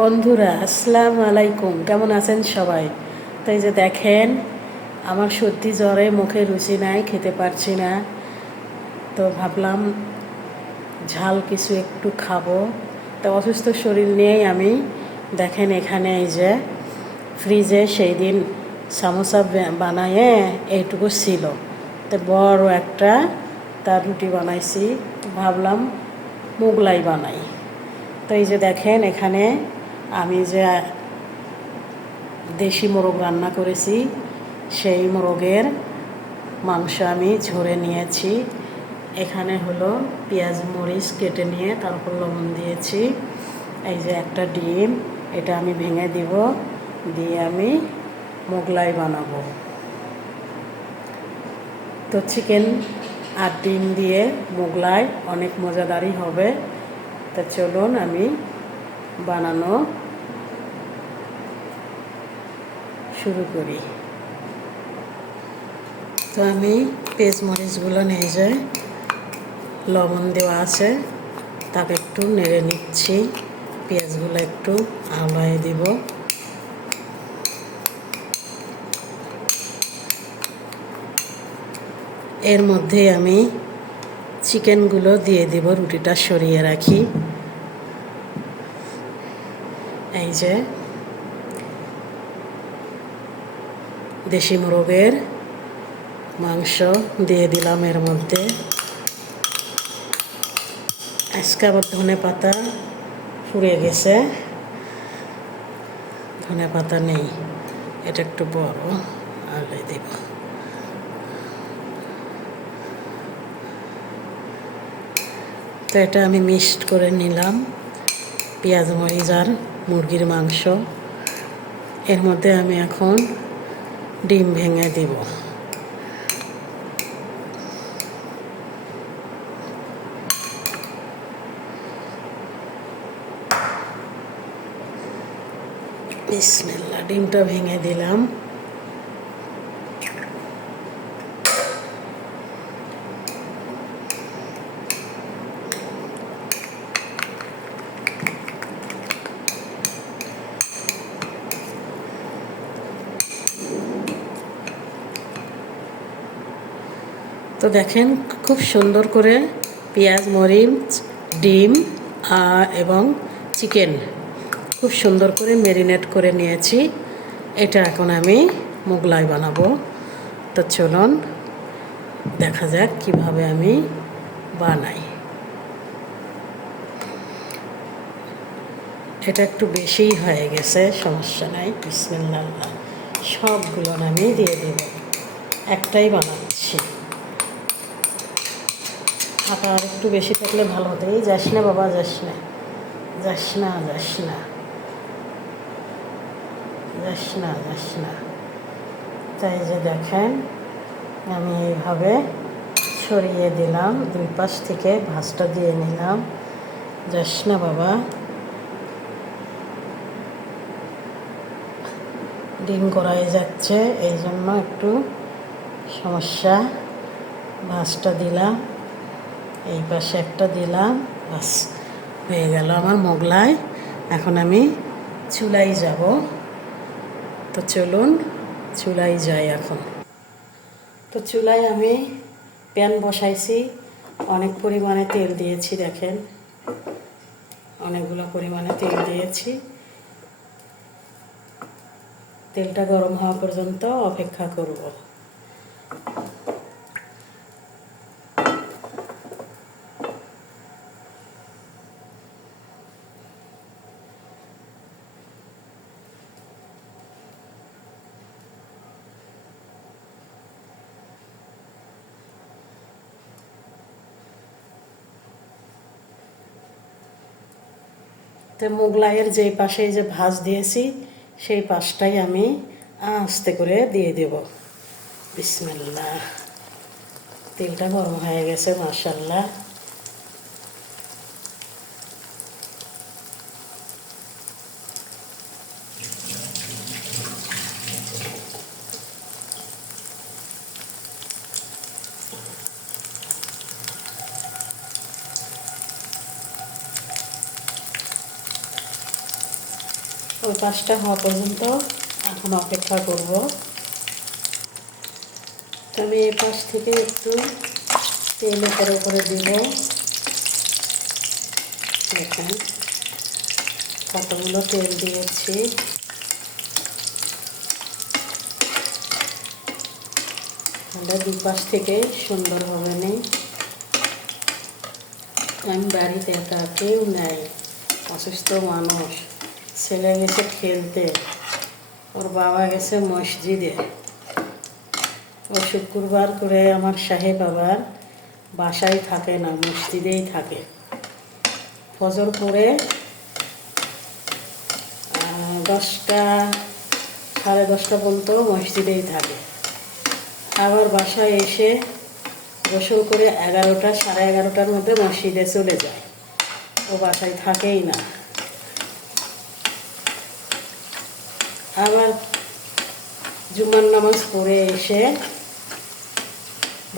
বন্ধুরা আসসালামু আলাইকুম, কেমন আছেন সবাই? তো এই যে দেখেন, আমার সত্যি জ্বরে মুখে রুচি নাই, খেতে পারছি না। তো ভাবলাম ঝাল কিছু একটু খাবো। তো অসুস্থ শরীর নিয়েই আমি দেখেন এখানে এই যে ফ্রিজে সেই দিন সামোসা বানায়ে এইটুকু ছিল। তো বড় একটা তার রুটি বানাইছি, ভাবলাম মোগলাই বানাই। তো এই যে দেখেন এখানে আমি যে দেশি মোরগ রান্না করেছি, সেই মোরগের মাংস আমি ঝরে নিয়েছি। এখানে হলো পেঁয়াজ মরিচ কেটে নিয়ে তারপর লবণ দিয়েছি। এই যে একটা ডিম, এটা আমি ভেঙে দিব, দিয়ে আমি মোগলাই বানাবো। তো চিকেন আর ডিম দিয়ে মোগলাই অনেক মজাদারই হবে। তো চলুন আমি বানানো শুরু করি। তো আমি পেঁয়াজ মরিচগুলো নিয়ে যাই, লবণ দেওয়া আছে, তাকে একটু নেড়ে নিচ্ছি। পেঁয়াজগুলো একটু আলায় দিব। এর মধ্যে আমি চিকেনগুলো দিয়ে দিব, রুটিটা সরিয়ে রাখি। এই যে দেশি মোরগের মাংস দিয়ে দিলাম এর মধ্যে। আজকে আবার ধনে পাতা ফুরিয়ে গেছে, ধনে পাতা নেই, এটা একটু বড় আলে দিব। তো এটা আমি মিক্সড করে নিলাম, পেঁয়াজ মরিচ আর মুরগির মাংস। এর মধ্যে আমি এখন ডিম ভেঙে দিব। বিসমিল্লাহ, ডিমটা ভেঙে দিলাম। তো দেখেন খুব সুন্দর করে পেঁয়াজ মরিচ ডিম এবং চিকেন খুব সুন্দর করে ম্যারিনেট করে নিয়েছি। এটা এখন আমি মোগলাই বানাবো। তো চলুন দেখা যাক কিভাবে আমি বানাই। এটা একটু বেশিই হয়ে গেছে, সমস্যা নাই। বিসমিল্লাহ, সবগুলো আমি দিয়ে দেব, একটাই বানাচ্ছি। আটা আর একটু বেশি থাকলে ভালো হতো। এই যাস না বাবা, যাস না, যাস না, যাস না, যাস না, যাস না। তাই যে দেখেন আমি এইভাবে ছড়িয়ে দিলাম, দুই পাশ থেকে ভাঁজটা দিয়ে নিলাম। যাস না বাবা। ডিম গড়াই যাচ্ছে, এই জন্য একটু সমস্যা। ভাঁজটা দিলাম, এই পাশে একটা দিলাম, বাস হয়ে গেল আমার মোগলাই। এখন আমি চুলাই যাব। তো চলুন চুলাই যাই এখন। তো চুলায় আমি প্যান বসাইছি, অনেক পরিমাণে তেল দিয়েছি। দেখেন অনেকগুলো পরিমাণে তেল দিয়েছি। তেলটা গরম হওয়া পর্যন্ত অপেক্ষা করব। তো মোগলাইয়ের যেই পাশে যে ভাঁজ দিয়েছি, সেই পাশটাই আমি আস্তে করে দিয়ে দেব। বিসমিল্লাহ, তেলটা গরম হয়ে গেছে মাশাআল্লাহ। ওই পাশটা হওয়া পর্যন্ত এখন অপেক্ষা করব। আমি এই পাশ থেকে একটু তেল উপরে দিব। দেখেন কতগুলো তেল দিয়েছি। তাহলে দুই পাশ থেকে সুন্দর হবে না। আমি বাড়িতে একা, কেউ নাই, অসুস্থ মানুষ। ছেলে গেছে খেলতে, ওর বাবা গেছে মসজিদে। ও শুক্রবার করে আমার সাহেব আবার বাসায় থাকে না, মসজিদেই থাকে। ফজর করে 10টা সাড়ে 10টা পর্যন্ত মসজিদেই থাকে। আবার বাসায় এসে গোসল করে 11টা সাড়ে 11টার মধ্যে মসজিদে চলে যায়। ও বাসায় থাকেই না। আবার জুমার নামাজ পড়ে এসে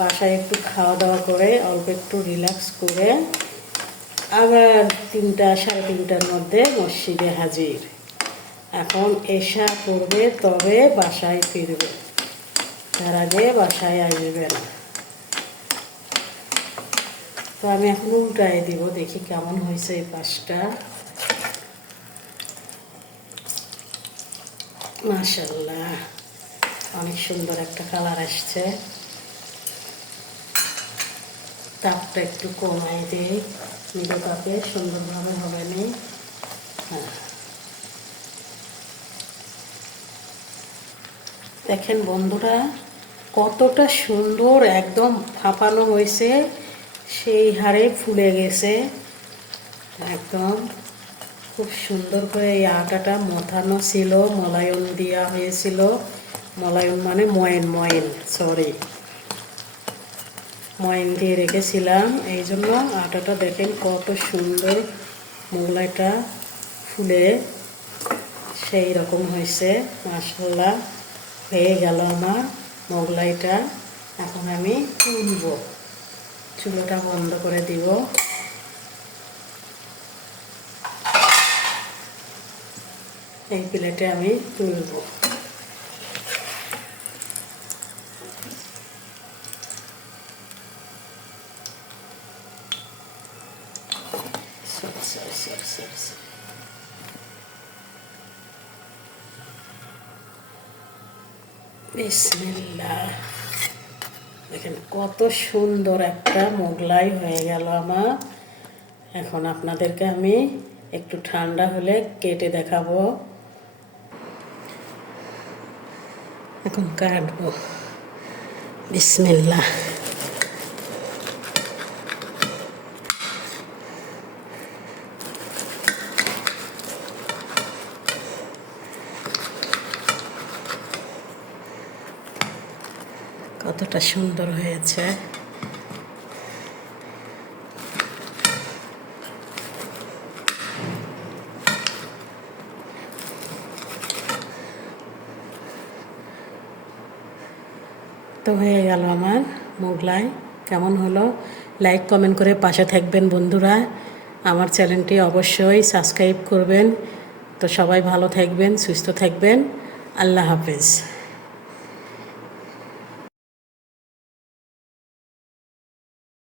বাসায় একটু খাওয়া দাওয়া করে অল্প একটু রিল্যাক্স করে আবার 3টা সাড়ে 3টার মধ্যে মসজিদে হাজির। এখন এশা করবে, তবে বাসায় ফিরবে, তার আগে বাসায় আসবে না। তো আমি এখন উল্টায় দিব, দেখি কেমন হয়েছে এই পাশটা। মাশাআল্লাহ, অনেক সুন্দর একটা কালার আসছে। তাপটা একটু কমাই দিই, মৃদু তাপে সুন্দরভাবে হবে না। হ্যাঁ, দেখেন বন্ধুরা কতটা সুন্দর একদম ফাঁপানো হয়েছে, সেই হারে ফুলে গেছে একদম। খুব সুন্দর করে এই আটাটা মথানো ছিল, মলায়ন দেওয়া হয়েছিল। মলায়ন মানে ময়েন সরি, ময়েন দিয়ে রেখেছিলাম। এই জন্য আটাটা দেখেন কত সুন্দর মোগলাইটা ফুলে সেই রকম হয়েছে। মাশাআল্লাহ, হয়ে গেল আমার মোগলাইটা। এখন আমি তুলব, চুলোটা বন্ধ করে দিব। এই প্লেটে আমি তুলব। বিসমিল্লাহ, দেখেন কত সুন্দর একটা মোগলাই হয়ে গেল আমার। এখন আপনাদেরকে আমি একটু ঠান্ডা হলে কেটে দেখাবো। এখন কাটবো। বিসমিল্লাহ, কতটা সুন্দর হয়েছে। তো হয়ে গেল আমার মোগলাই। কেমন হলো লাইক কমেন্ট করে পাশে থাকবেন বন্ধুরা। আমার চ্যানেলটি অবশ্যই সাবস্ক্রাইব করবেন। তো সবাই ভালো থাকবেন, সুস্থ থাকবেন। আল্লাহ হাফেজ।